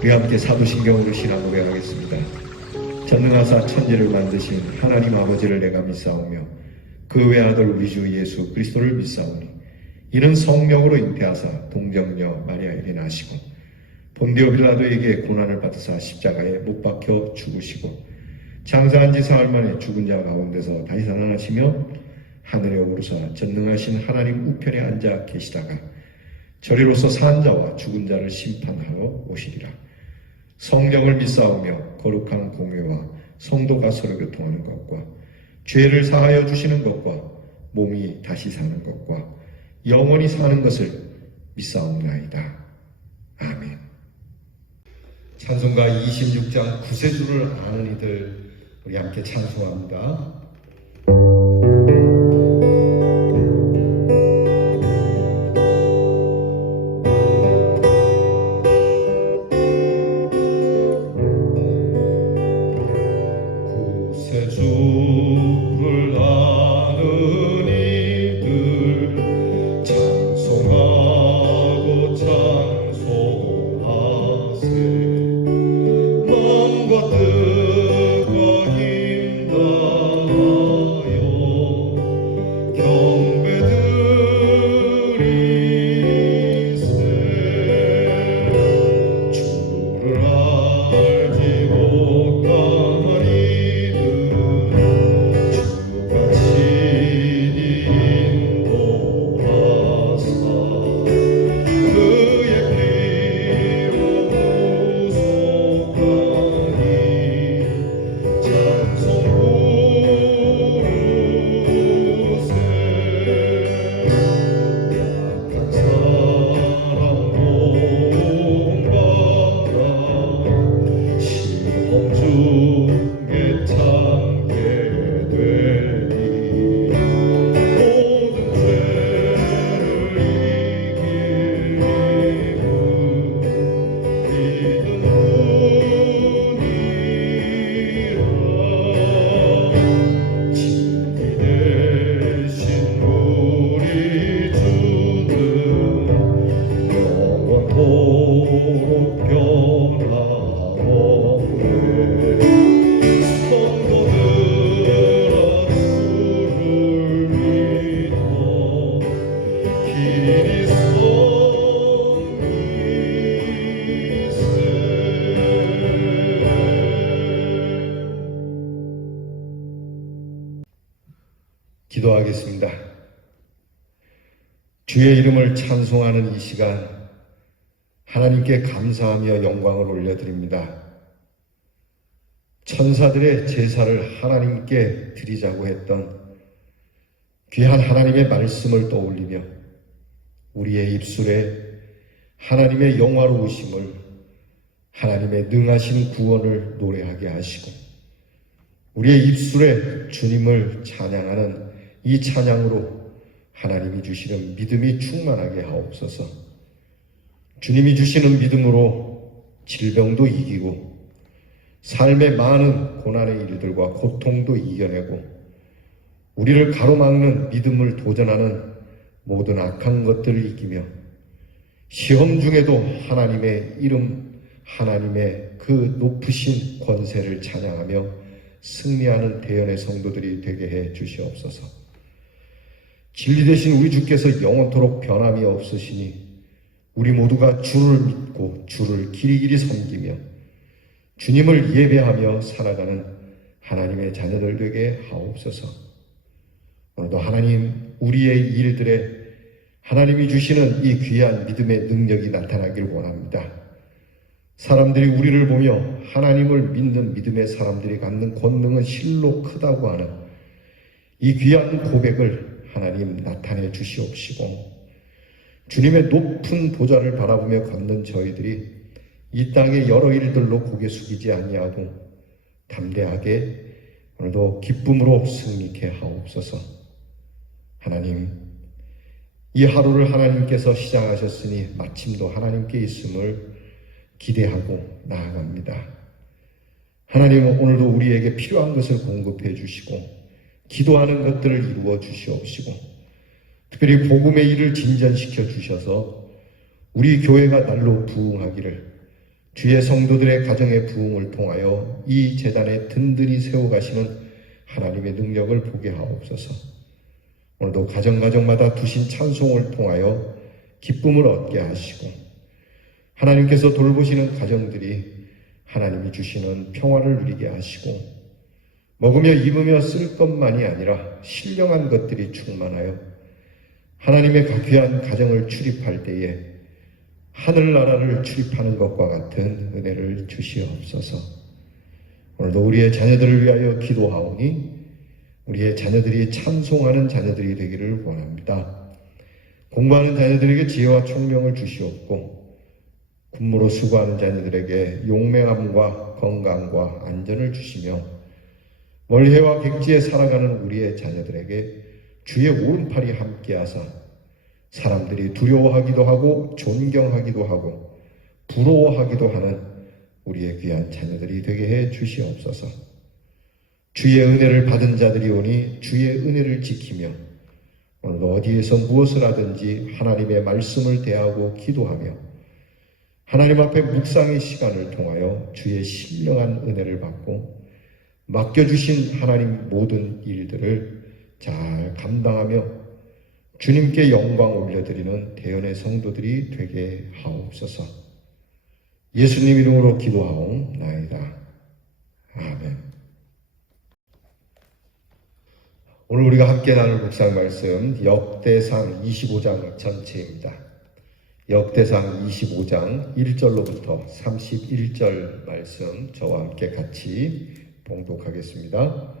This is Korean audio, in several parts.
우리 함께 사도신경으로 신앙 고백하겠습니다. 전능하사 천지를 만드신 하나님 아버지를 내가 믿사오며 그 외아들 우리 주 예수 그리스도를 믿사오니 이는 성령으로 잉태하사 동정녀 마리아에게 나시고 본디오 빌라도에게 고난을 받으사 십자가에 못 박혀 죽으시고 장사한 지 사흘 만에 죽은 자 가운데서 다시 살아나시며 하늘에 오르사 전능하신 하나님 우편에 앉아 계시다가 저리로서 산 자와 죽은 자를 심판하러 오시리라. 성령을 믿사오며 거룩한 공회와 성도가 서로 교통하는 것과 죄를 사하여 주시는 것과 몸이 다시 사는 것과 영원히 사는 것을 믿사옵나이다. 아멘. 찬송가 26장 구세주를 아는 이들 우리 함께 찬송합니다. 구세주를 아는 이들 찬송하고 찬송하세. 마음과 뜻과 힘 다하여 경배드리세. 주를 알지 못한 기도하겠습니다. 주의 이름을 찬송하는 이 시간 하나님께 감사하며 영광을 올려드립니다. 천사들의 제사를 하나님께 드리자고 했던 귀한 하나님의 말씀을 떠올리며 우리의 입술에 하나님의 영화로우심을, 하나님의 능하신 구원을 노래하게 하시고 우리의 입술에 주님을 찬양하는 이 찬양으로 하나님이 주시는 믿음이 충만하게 하옵소서. 주님이 주시는 믿음으로 질병도 이기고 삶의 많은 고난의 일들과 고통도 이겨내고 우리를 가로막는 믿음을 도전하는 모든 악한 것들을 이기며 시험 중에도 하나님의 이름, 하나님의 그 높으신 권세를 찬양하며 승리하는 대연의 성도들이 되게 해 주시옵소서. 진리 되신 우리 주께서 영원토록 변함이 없으시니 우리 모두가 주를 믿고 주를 길이길이 섬기며 주님을 예배하며 살아가는 하나님의 자녀들 되게 하옵소서. 오늘도 하나님 우리의 일들에 하나님이 주시는 이 귀한 믿음의 능력이 나타나길 원합니다. 사람들이 우리를 보며 하나님을 믿는 믿음의 사람들이 갖는 권능은 실로 크다고 하는 이 귀한 고백을 하나님 나타내 주시옵시고 주님의 높은 보좌를 바라보며 걷는 저희들이 이 땅의 여러 일들로 고개 숙이지 아니하고 담대하게 오늘도 기쁨으로 승리케 하옵소서. 하나님, 이 하루를 하나님께서 시작하셨으니 마침도 하나님께 있음을 기대하고 나아갑니다. 하나님, 오늘도 우리에게 필요한 것을 공급해 주시고 기도하는 것들을 이루어 주시옵시고 특별히 복음의 일을 진전시켜 주셔서 우리 교회가 날로 부흥하기를 주의 성도들의 가정의 부흥을 통하여 이 제단에 든든히 세워가시는 하나님의 능력을 보게 하옵소서. 오늘도 가정마다 두신 찬송을 통하여 기쁨을 얻게 하시고 하나님께서 돌보시는 가정들이 하나님이 주시는 평화를 누리게 하시고 먹으며 입으며 쓸 것만이 아니라 신령한 것들이 충만하여 하나님의 귀한 가정을 출입할 때에 하늘나라를 출입하는 것과 같은 은혜를 주시옵소서. 오늘도 우리의 자녀들을 위하여 기도하오니 우리의 자녀들이 찬송하는 자녀들이 되기를 원합니다. 공부하는 자녀들에게 지혜와 총명을 주시옵고 군무로 수고하는 자녀들에게 용맹함과 건강과 안전을 주시며 멀해와 객지에 살아가는 우리의 자녀들에게 주의 오른팔이 함께하사 사람들이 두려워하기도 하고 존경하기도 하고 부러워하기도 하는 우리의 귀한 자녀들이 되게 해 주시옵소서. 주의 은혜를 받은 자들이 오니 주의 은혜를 지키며 오늘도 어디에서 무엇을 하든지 하나님의 말씀을 대하고 기도하며 하나님 앞에 묵상의 시간을 통하여 주의 신령한 은혜를 받고 맡겨주신 하나님 모든 일들을 잘 감당하며 주님께 영광 올려드리는 대연의 성도들이 되게 하옵소서. 예수님 이름으로 기도하옵나이다. 아멘. 오늘 우리가 함께 나눌 묵상 말씀 역대상 25장 전체입니다. 역대상 25장 1절로부터 31절 말씀 저와 함께 같이 봉독하겠습니다.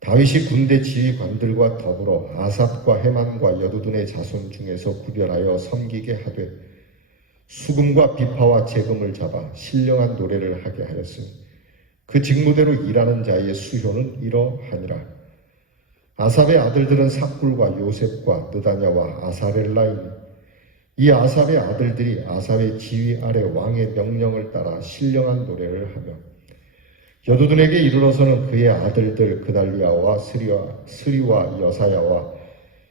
다윗이 군대 지휘관들과 더불어 아삽과 헤만과 여두둔의 자손 중에서 구별하여 섬기게 하되 수금과 비파와 재금을 잡아 신령한 노래를 하게 하였으니 그 직무대로 일하는 자의 수효는 이러하니라. 아삽의 아들들은 삭굴과 요셉과 느다냐와 아사렐라이니 이 아삽의 아들들이 아삽의 지휘 아래 왕의 명령을 따라 신령한 노래를 하며 여두둔에게 이르러서는 그의 아들들 그달리아와 스리와 여사야와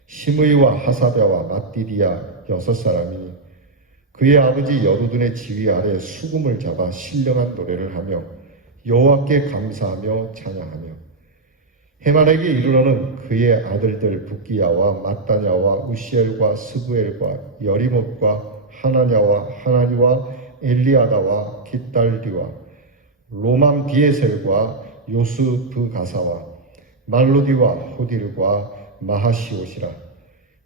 시므이와 하사랴와 맏디디야 6사람이니 그의 아버지 여두둔의 지휘 아래 수금을 잡아 신령한 노래를 하며 여호와께 감사하며 찬양하며 헤만에게 이르러는 그의 아들들 붓기야와 마따냐와 우시엘과 스부엘과 여리못과 하나냐와 하나니와 엘리아다와 깃달디와 로맘 비에셀과 요스브 가사와 말로디와 호딜과 마하시옷이라.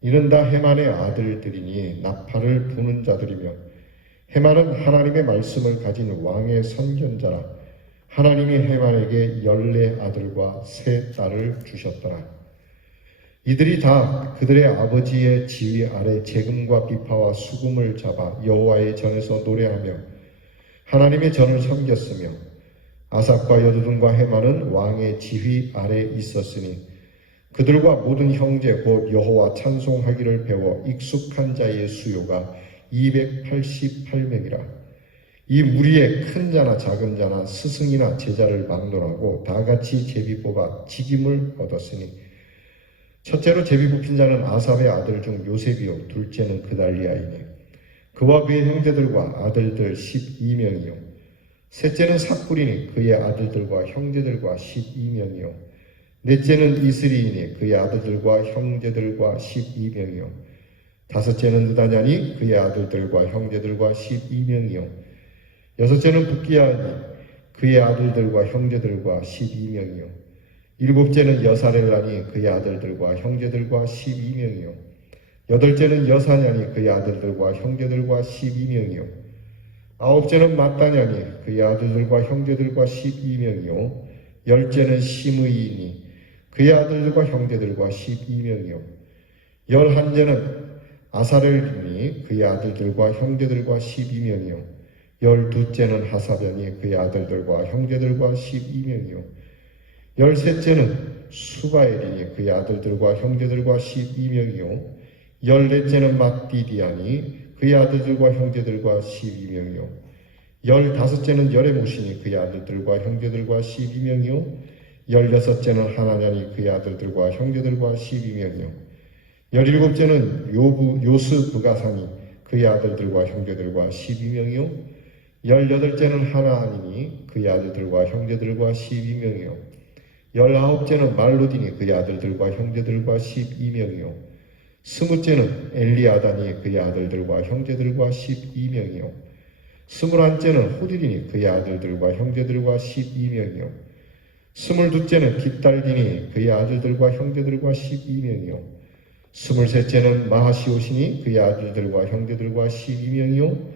이는 다 헤만의 아들들이니 나팔을 부는 자들이며 헤만은 하나님의 말씀을 가진 왕의 선견자라. 하나님이 헤만에게 14아들과 3딸을 주셨더라. 이들이 다 그들의 아버지의 지휘 아래 재금과 비파와 수금을 잡아 여호와의 전에서 노래하며 하나님의 전을 섬겼으며 아삽과 여두둔과 헤만은 왕의 지휘 아래 있었으니 그들과 모든 형제 곧 여호와 찬송하기를 배워 익숙한 자의 수요가 288명이라. 이 무리에 큰 자나 작은 자나 스승이나 제자를 막론하고 다같이 제비 뽑아 직임을 얻었으니 첫째로 제비 뽑힌 자는 아삽의 아들 중 요셉이요 둘째는 그달리아이니 그와 그의 형제들과 아들들 12명이요 셋째는 삭굴이니 그의 아들들과 형제들과 12명이요 넷째는 이스리이니 그의 아들들과 형제들과 12명이요 다섯째는 느다냐니 그의 아들들과 형제들과 12명이요 여섯째는 붓기야니 그의 아들들과 형제들과 12명이요 일곱째는 여사렐라니 그의 아들들과 형제들과 12명이요 여덟째는 여사냐니 그의 아들들과 형제들과 12명이요 아홉째는 마따냐니 그의 아들들과 형제들과 12명이요 열째는 시므이니 그의 아들들과 형제들과 12명이요 열한째는 아사렐이니 그의 아들들과 형제들과 12명이요 열두째는 하사변이 그의 아들들과 형제들과 12명이요 열셋째는 수바엘이니 그의 아들들과 형제들과 12명이요 열넷째는 맏디디아니 그의 아들들과 형제들과 12명이요 열다섯째는 여레모시니 그의 아들들과 형제들과 12명이요 열여섯째는 하나냐니 그의 아들들과 형제들과 12명이요 열일곱째는 요스브가사니 그의 아들들과 형제들과 12명이요 18째는 하나님이 그의 아들들과 형제들과 12명이요 19째는 말로딘이 그의 아들들과 형제들과 12명이요 20째는 엘리아단이 그의 아들들과 형제들과 12명이요 21째는 호딜이니 그의 아들들과 형제들과 12명이요 22째는 깃달딘이 그의 아들들과 형제들과 12명이요 23째는 마하시오시니 그의 아들들과 형제들과 12명이요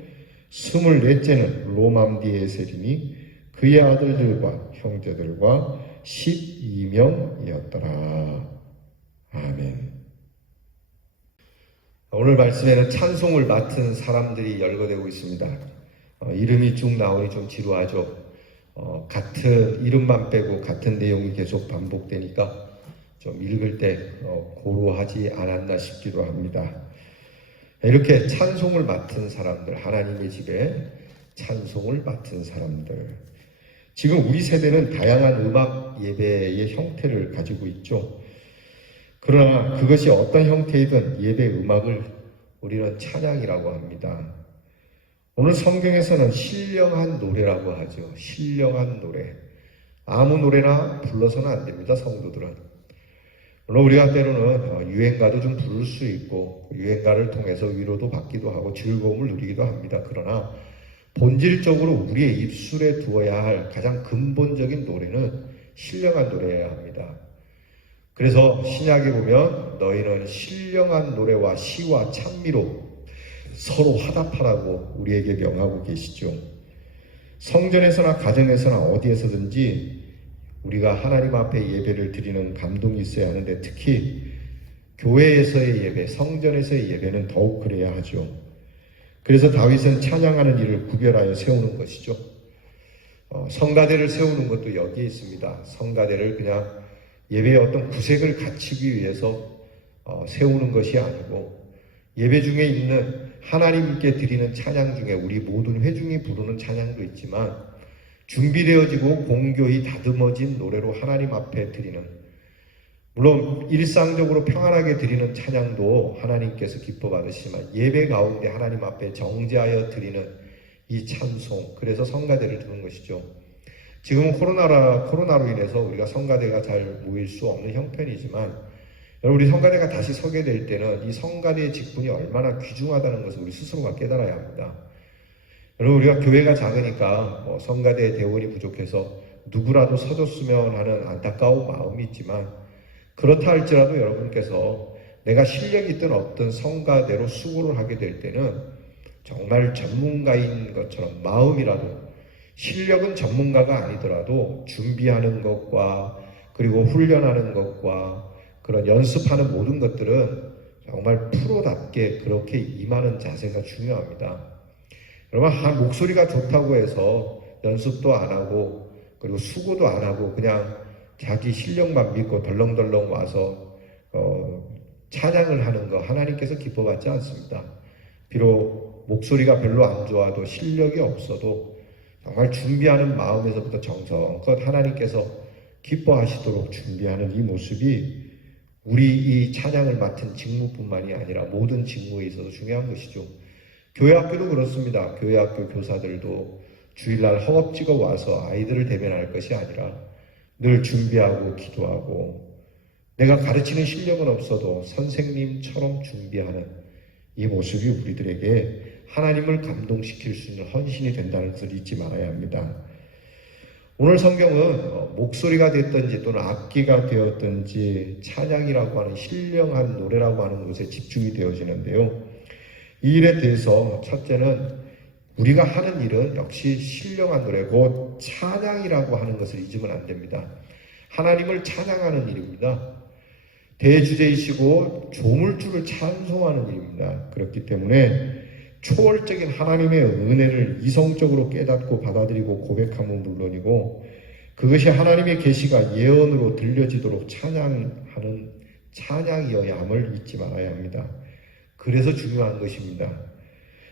24째는 로맘디에셀이니 그의 아들들과 형제들과 12명이었더라. 아멘. 오늘 말씀에는 찬송을 맡은 사람들이 열거되고 있습니다. 이름이 쭉 나오니 좀 지루하죠. 같은 이름만 빼고 같은 내용이 계속 반복되니까 좀 읽을 때 고루하지 않았나 싶기도 합니다. 이렇게 찬송을 맡은 사람들, 하나님의 집에 찬송을 맡은 사람들. 지금 우리 세대는 다양한 음악 예배의 형태를 가지고 있죠. 그러나 그것이 어떤 형태이든 예배 음악을 우리는 찬양이라고 합니다. 오늘 성경에서는 신령한 노래라고 하죠. 신령한 노래. 아무 노래나 불러서는 안 됩니다, 성도들은. 물론 우리가 때로는 유행가도 좀 부를 수 있고 유행가를 통해서 위로도 받기도 하고 즐거움을 누리기도 합니다. 그러나 본질적으로 우리의 입술에 두어야 할 가장 근본적인 노래는 신령한 노래여야 합니다. 그래서 신약에 보면 너희는 신령한 노래와 시와 찬미로 서로 화답하라고 우리에게 명하고 계시죠. 성전에서나 가정에서나 어디에서든지 우리가 하나님 앞에 예배를 드리는 감동이 있어야 하는데 특히 교회에서의 예배, 성전에서의 예배는 더욱 그래야 하죠. 그래서 다윗은 찬양하는 일을 구별하여 세우는 것이죠. 성가대를 세우는 것도 여기에 있습니다. 성가대를 그냥 예배의 어떤 구색을 갖추기 위해서 세우는 것이 아니고 예배 중에 있는 하나님께 드리는 찬양 중에 우리 모든 회중이 부르는 찬양도 있지만 준비되어지고 공교히 다듬어진 노래로 하나님 앞에 드리는, 물론 일상적으로 평안하게 드리는 찬양도 하나님께서 기뻐 받으시지만 예배 가운데 하나님 앞에 정제하여 드리는 이 찬송, 그래서 성가대를 두는 것이죠. 지금은 코로나로 인해서 우리가 성가대가 잘 모일 수 없는 형편이지만 여러분, 우리 성가대가 다시 서게 될 때는 이 성가대의 직분이 얼마나 귀중하다는 것을 우리 스스로가 깨달아야 합니다. 여러분, 우리가 교회가 작으니까 성가대 대원이 부족해서 누구라도 서줬으면 하는 안타까운 마음이 있지만 그렇다 할지라도 여러분께서 내가 실력이 있든 없든 성가대로 수고를 하게 될 때는 정말 전문가인 것처럼 마음이라도, 실력은 전문가가 아니더라도 준비하는 것과 그리고 훈련하는 것과 그런 연습하는 모든 것들은 정말 프로답게 그렇게 임하는 자세가 중요합니다. 여러분, 목소리가 좋다고 해서 연습도 안 하고 그리고 수고도 안 하고 그냥 자기 실력만 믿고 덜렁덜렁 와서 찬양을 하는 거 하나님께서 기뻐받지 않습니다. 비록 목소리가 별로 안 좋아도 실력이 없어도 정말 준비하는 마음에서부터 정성껏 하나님께서 기뻐하시도록 준비하는 이 모습이 우리 이 찬양을 맡은 직무뿐만이 아니라 모든 직무에 있어서 중요한 것이죠. 교회학교도 그렇습니다. 교회학교 교사들도 주일날 허겁지겁 와서 아이들을 대면할 것이 아니라 늘 준비하고 기도하고 내가 가르치는 실력은 없어도 선생님처럼 준비하는 이 모습이 우리들에게 하나님을 감동시킬 수 있는 헌신이 된다는 것을 잊지 말아야 합니다. 오늘 성경은 목소리가 됐든지 또는 악기가 되었든지 찬양이라고 하는 신령한 노래라고 하는 것에 집중이 되어지는데요. 이 일에 대해서 첫째는 우리가 하는 일은 역시 신령한 노래, 곧 찬양이라고 하는 것을 잊으면 안 됩니다. 하나님을 찬양하는 일입니다. 대주제이시고 조물주를 찬송하는 일입니다. 그렇기 때문에 초월적인 하나님의 은혜를 이성적으로 깨닫고 받아들이고 고백함은 물론이고 그것이 하나님의 계시가 예언으로 들려지도록 찬양하는 찬양이어야 함을 잊지 말아야 합니다. 그래서 중요한 것입니다.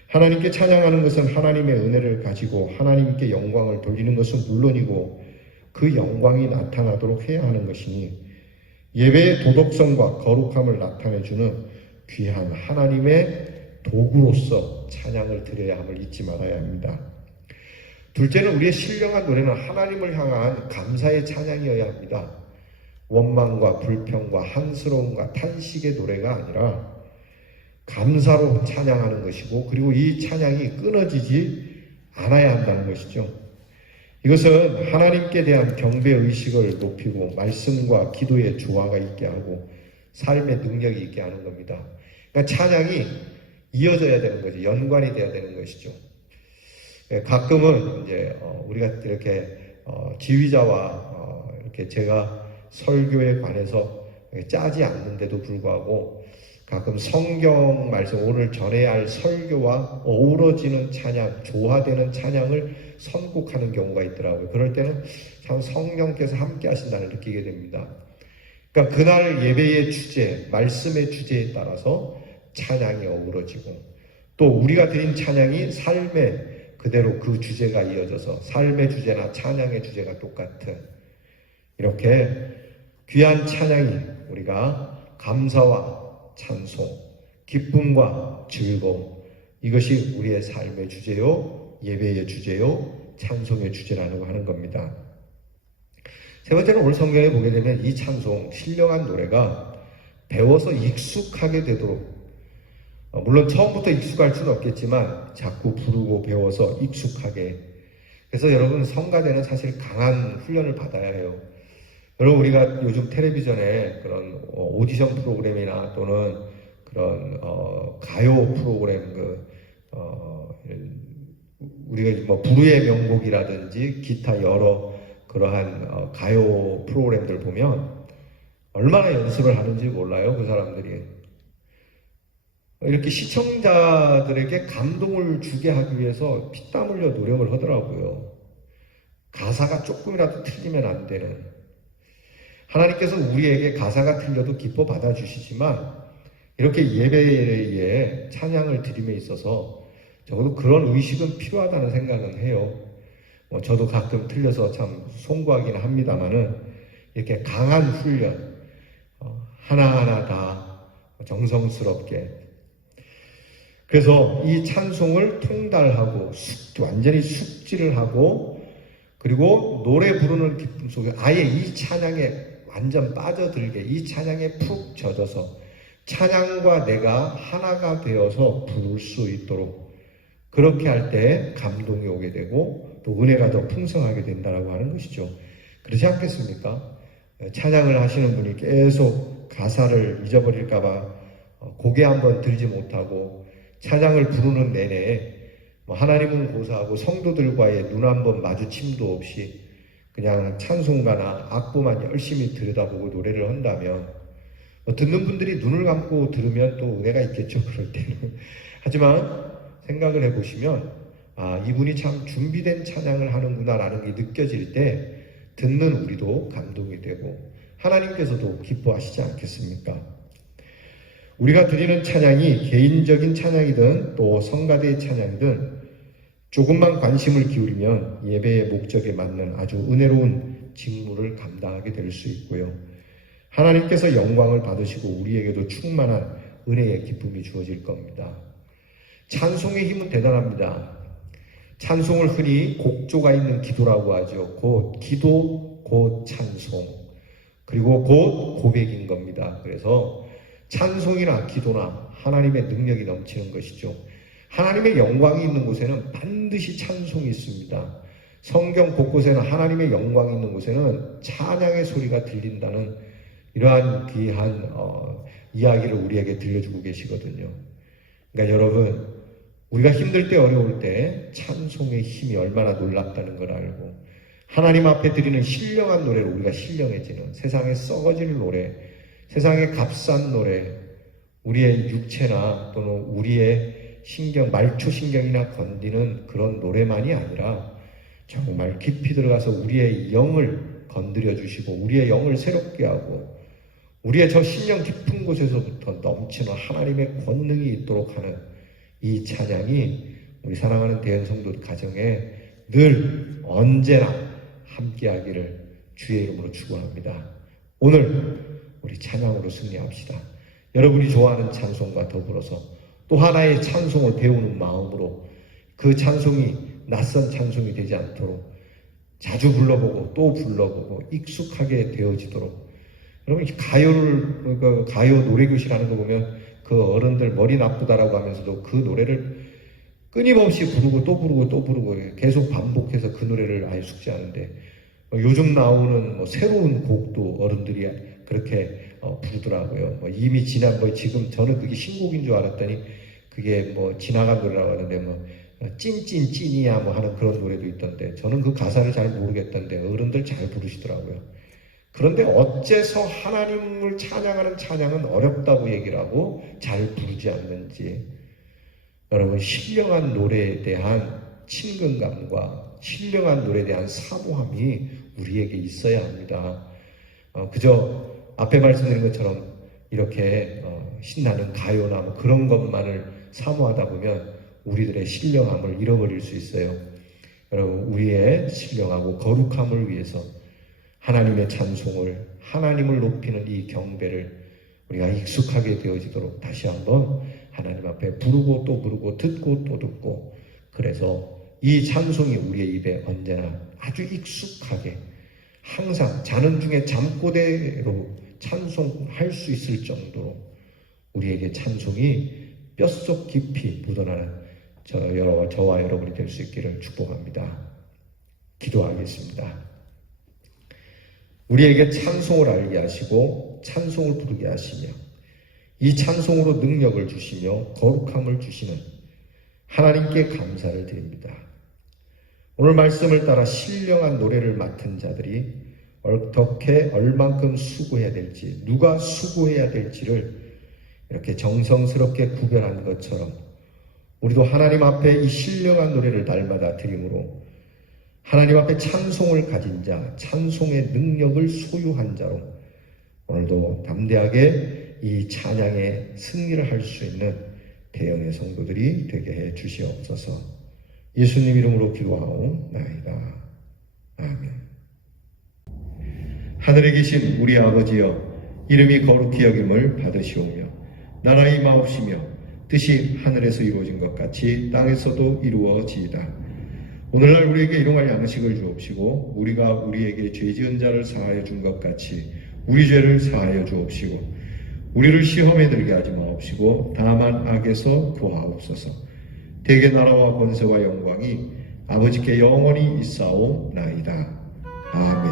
하나님께 찬양하는 것은 하나님의 은혜를 가지고 하나님께 영광을 돌리는 것은 물론이고 그 영광이 나타나도록 해야 하는 것이니 예배의 도덕성과 거룩함을 나타내주는 귀한 하나님의 도구로서 찬양을 드려야 함을 잊지 말아야 합니다. 둘째는 우리의 신령한 노래는 하나님을 향한 감사의 찬양이어야 합니다. 원망과 불평과 한스러움과 탄식의 노래가 아니라 감사로 찬양하는 것이고, 그리고 이 찬양이 끊어지지 않아야 한다는 것이죠. 이것은 하나님께 대한 경배의식을 높이고 말씀과 기도의 조화가 있게 하고 삶의 능력이 있게 하는 겁니다. 그러니까 찬양이 이어져야 되는 거죠. 연관이 돼야 되는 것이죠. 가끔은 이제 우리가 이렇게 지휘자와 이렇게 제가 설교에 관해서 짜지 않는데도 불구하고 가끔 성경 말씀, 오늘 전해야 할 설교와 어우러지는 찬양, 조화되는 찬양을 선곡하는 경우가 있더라고요. 그럴 때는 참 성령께서 함께 하신다는 느끼게 됩니다. 그러니까 그날 예배의 주제, 말씀의 주제에 따라서 찬양이 어우러지고, 또 우리가 드린 찬양이 삶의 그대로 그 주제가 이어져서 삶의 주제나 찬양의 주제가 똑같은, 이렇게 귀한 찬양이 우리가 감사와 찬송, 기쁨과 즐거움, 이것이 우리의 삶의 주제요, 예배의 주제요, 찬송의 주제라고 하는 겁니다. 세 번째는 오늘 성경에 보게 되면 이 찬송, 신령한 노래가 배워서 익숙하게 되도록, 물론 처음부터 익숙할 수는 없겠지만 자꾸 부르고 배워서 익숙하게. 그래서 여러분, 성가대는 사실 강한 훈련을 받아야 해요. 여러분, 우리가 요즘 텔레비전에 그런 오디션 프로그램이나 또는 그런 가요 프로그램, 우리가 뭐 부르의 명곡이라든지 기타 여러 그러한 가요 프로그램들 보면 얼마나 연습을 하는지 몰라요, 그 사람들이. 이렇게 시청자들에게 감동을 주게 하기 위해서 피땀 흘려 노력을 하더라고요. 가사가 조금이라도 틀리면 안 되는. 하나님께서 우리에게 가사가 틀려도 기뻐 받아주시지만 이렇게 예배에 찬양을 드림에 있어서 적어도 그런 의식은 필요하다는 생각은 해요. 저도 가끔 틀려서 참 송구하긴 합니다만은 이렇게 강한 훈련, 하나하나 다 정성스럽게. 그래서 이 찬송을 통달하고 완전히 숙지를 하고, 그리고 노래 부르는 기쁨 속에 아예 이 찬양에 완전 빠져들게, 이 찬양에 푹 젖어서 찬양과 내가 하나가 되어서 부를 수 있도록, 그렇게 할 때 감동이 오게 되고 또 은혜가 더 풍성하게 된다라고 하는 것이죠. 그렇지 않겠습니까? 찬양을 하시는 분이 계속 가사를 잊어버릴까봐 고개 한번 들지 못하고 찬양을 부르는 내내 하나님은 고사하고 성도들과의 눈 한번 마주침도 없이 그냥 찬송가나 악보만 열심히 들여다보고 노래를 한다면, 듣는 분들이 눈을 감고 들으면 또 은혜가 있겠죠, 그럴 때는. 하지만 생각을 해보시면 이분이 참 준비된 찬양을 하는구나 라는 게 느껴질 때 듣는 우리도 감동이 되고 하나님께서도 기뻐하시지 않겠습니까? 우리가 드리는 찬양이 개인적인 찬양이든 또 성가대의 찬양이든 조금만 관심을 기울이면 예배의 목적에 맞는 아주 은혜로운 직무를 감당하게 될 수 있고요. 하나님께서 영광을 받으시고 우리에게도 충만한 은혜의 기쁨이 주어질 겁니다. 찬송의 힘은 대단합니다. 찬송을 흔히 곡조가 있는 기도라고 하죠. 곧 기도, 곧 찬송, 그리고 곧 고백인 겁니다. 그래서 찬송이나 기도나 하나님의 능력이 넘치는 것이죠. 하나님의 영광이 있는 곳에는 반드시 찬송이 있습니다. 성경 곳곳에는 하나님의 영광이 있는 곳에는 찬양의 소리가 들린다는 이러한 귀한 이야기를 우리에게 들려주고 계시거든요. 그러니까 여러분, 우리가 힘들 때 어려울 때 찬송의 힘이 얼마나 놀랍다는 걸 알고, 하나님 앞에 드리는 신령한 노래로 우리가 신령해지는, 세상에 썩어질 노래, 세상에 값싼 노래, 우리의 육체나 또는 우리의 말초신경이나 건드리는 그런 노래만이 아니라 정말 깊이 들어가서 우리의 영을 건드려 주시고 우리의 영을 새롭게 하고 우리의 저 신령 깊은 곳에서부터 넘치는 하나님의 권능이 있도록 하는 이 찬양이 우리 사랑하는 대형 성도 가정에 늘 언제나 함께하기를 주의 이름으로 축원합니다. 오늘 우리 찬양으로 승리합시다. 여러분이 좋아하는 찬송과 더불어서 또 하나의 찬송을 배우는 마음으로 그 찬송이 낯선 찬송이 되지 않도록 자주 불러보고 또 불러보고 익숙하게 되어지도록. 여러분 가요 노래교실하는 거 보면 그 어른들 머리 나쁘다라고 하면서도 그 노래를 끊임없이 부르고 또 부르고 또 부르고 계속 반복해서 그 노래를 아예 숙지하는데, 요즘 나오는 새로운 곡도 어른들이 그렇게 부르더라고요. 이미 지난 지금 저는 그게 신곡인 줄 알았더니 그게 지나간 노래라고 하는데 찐찐찐이야 하는 그런 노래도 있던데, 저는 그 가사를 잘 모르겠던데 어른들 잘 부르시더라고요. 그런데 어째서 하나님을 찬양하는 찬양은 어렵다고 얘기를 하고 잘 부르지 않는지. 여러분, 신령한 노래에 대한 친근감과 신령한 노래에 대한 사모함이 우리에게 있어야 합니다. 그저 앞에 말씀드린 것처럼 이렇게 신나는 가요나 그런 것만을 사모하다 보면 우리들의 신령함을 잃어버릴 수 있어요. 여러분, 우리의 신령하고 거룩함을 위해서 하나님의 찬송을, 하나님을 높이는 이 경배를 우리가 익숙하게 되어지도록 다시 한번 하나님 앞에 부르고 또 부르고 듣고 또 듣고, 그래서 이 찬송이 우리의 입에 언제나 아주 익숙하게 항상 자는 중에 잠꼬대로 찬송할 수 있을 정도로 우리에게 찬송이 뼛속 깊이 묻어나는 저와 여러분이 될 수 있기를 축복합니다. 기도하겠습니다. 우리에게 찬송을 알게 하시고 찬송을 부르게 하시며 이 찬송으로 능력을 주시며 거룩함을 주시는 하나님께 감사를 드립니다. 오늘 말씀을 따라 신령한 노래를 맡은 자들이 어떻게 얼만큼 수고해야 될지, 누가 수고해야 될지를 이렇게 정성스럽게 구별한 것처럼 우리도 하나님 앞에 이 신령한 노래를 날마다 드림으로 하나님 앞에 찬송을 가진 자, 찬송의 능력을 소유한 자로 오늘도 담대하게 이 찬양의 승리를 할 수 있는 대형의 성도들이 되게 해 주시옵소서. 예수님 이름으로 기도하옵나이다. 아멘. 하늘에 계신 우리 아버지여, 이름이 거룩히 여김을 받으시오며 나라가 임하옵시며 뜻이 하늘에서 이루어진 것 같이 땅에서도 이루어지이다. 오늘날 우리에게 일용할 양식을 주옵시고 우리가 우리에게 죄 지은 자를 사하여 준 것 같이 우리 죄를 사하여 주옵시고 우리를 시험에 들게 하지 마옵시고 다만 악에서 구하옵소서. 대개 나라와 권세와 영광이 아버지께 영원히 있사옵나이다. 아멘.